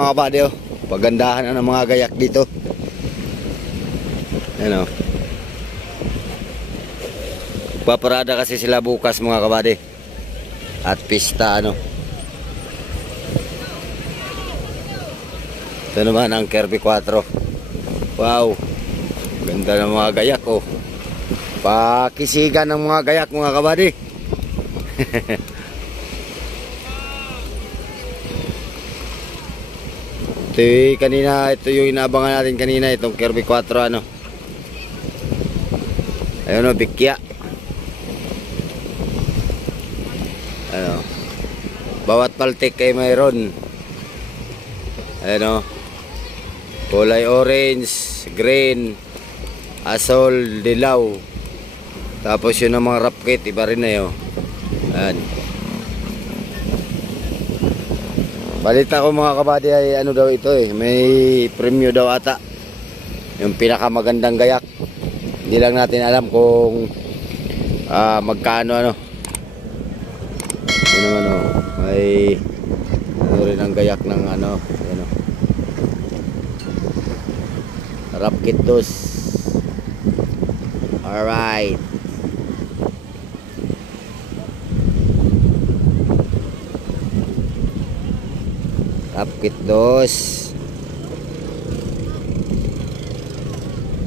Mga kabady, oh. Pagandahan na ng mga gayak dito. Ayan, oh. Paparada kasi sila bukas mga kabady. At pista ano. Ito naman ang Kirby 4. Wow. Ganda ng mga gayak, oh. Pakisigan ng mga gayak mga kabady. Ito yung inaabangan natin kanina, itong Kirby 4 ano. Ayun o, bikya. Ano, bawat paltik ay mayroon. Ayun o, kulay orange, green, asol, dilaw. Tapos yun ang mga rapkit, iba rin na yun. Ayan. Balita ko mga kabady ay ano daw ito eh, may premyo daw ata. Yung pinakamagandang gayak. Hindi lang natin alam kung magkano ano. Yun naman oh, may ano rin ang gayak ng ano, ano. Rapkit dos. Alright. Rapkit dos.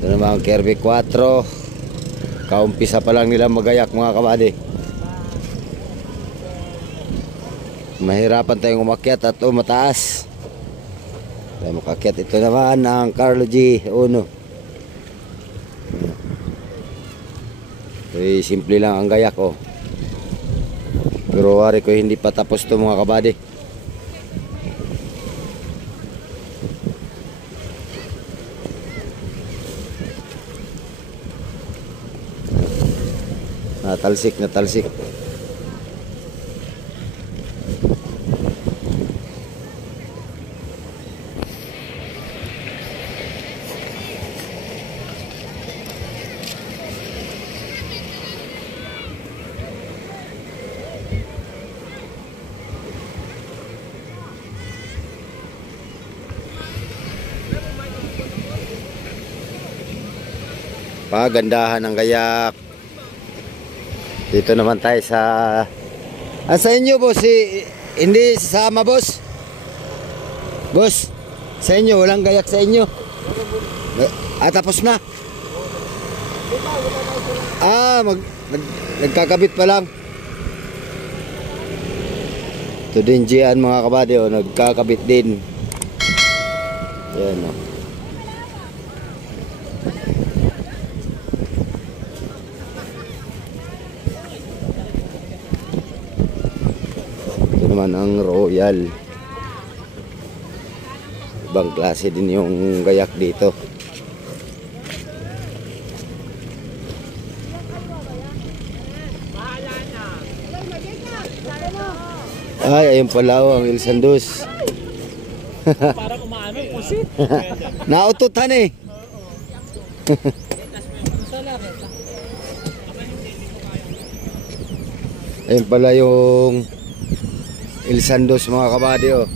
Ito naman ang Kirby 4. Kaumpisa pa lang nila magayak mga kabady. Mahirapan tayong umakyat at mataas. Tayo makakyat. Ito naman ang Carlo G 1. Simple lang ang gayak oh. Pero wari ko hindi pa tapos to mga kabady. Natalsik, natalsik. Pagandahan ng gayak. Dito naman tayo sa sa inyo boss, hindi sama boss. Boss, sa inyo walang gayak sa inyo. Tapos na. Nagkakabit pa lang. Ito din diyan mga kabady oh, nagkakabit din. Yan oh. Naman ang Royal. Ibang klase din yung gayak dito. Ay, ayun pala ang Il Sandos. Para kumaano, pusit. Naututan eh. Ayun pala yung Il Sandos mga kabady oh.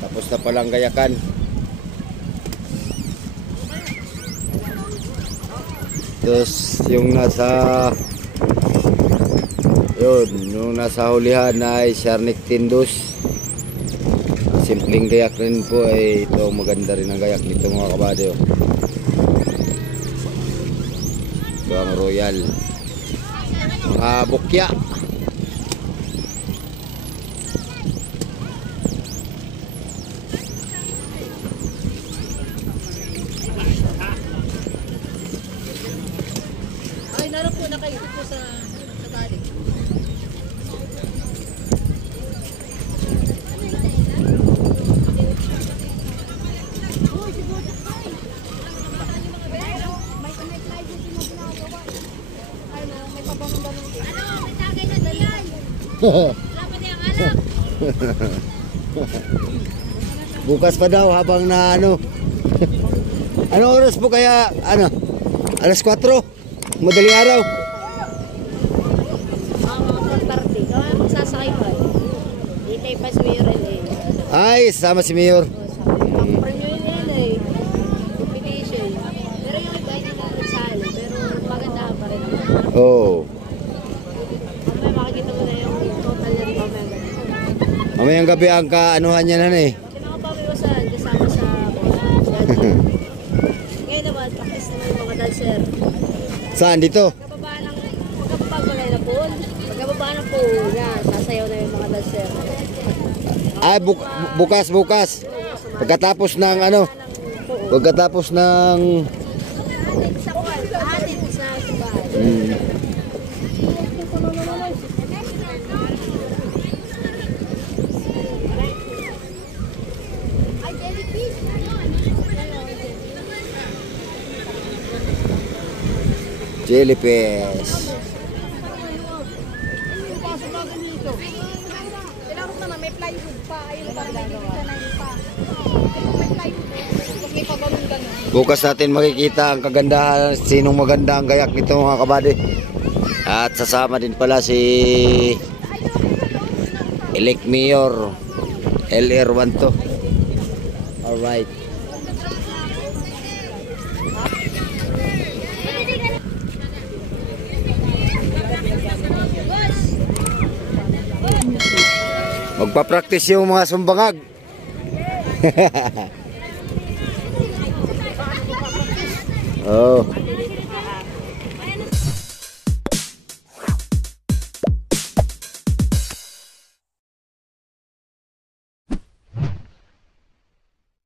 Tapos na palang gayakan. Tapos yung nasa hulihan ay Sharnik Tindos. Simpleng gayak rin po ay ito, maganda rin ang gayak nito mga kabady oh. Ito ang Royal. Mga bukya. Naroon po na kayo dito sa tali. Bukas pa daw habang na ano. Anong oras po kaya ano? Alas 4? Madaling araw. Mga 4:30. Kaya magsasakay ko. Hintay pa si Mayor LA. Ay, sama si Mayor. Ang premium yan eh. Definition. Pero yung iba hindi na nagsali. Pero maganda pa rin. Oh. Mamaya makikita mo na yung total yan mamaya. Mamayang gabi ang kaanuhan niya na eh. Pinakapamiwasan kasama sa daddy. Ngayon naman, practice naman yung mga dancer. Saan dito? Pagkababa ko na pool. Pagkababa ng pool, yan, sasayaw na yung mga dancer. Ay, bukas. Pagkatapos ng ano? Pagkatapos ng... Atin sa kuwan, atin sa bahay. Ay, jellyfish. Jellyfish. Kailangan naman may plywood pa. Ayun pa, may dito na yun pa. May plywood. Tapos may pagano'n-ganon. Bukas natin makikita ang kagandahan, sinong maganda ang gayak nito mga kabady. At sasama din pala si Elect Mayor LR1 to. Alright. Magpa-practice yung mga sumbangag. Oh.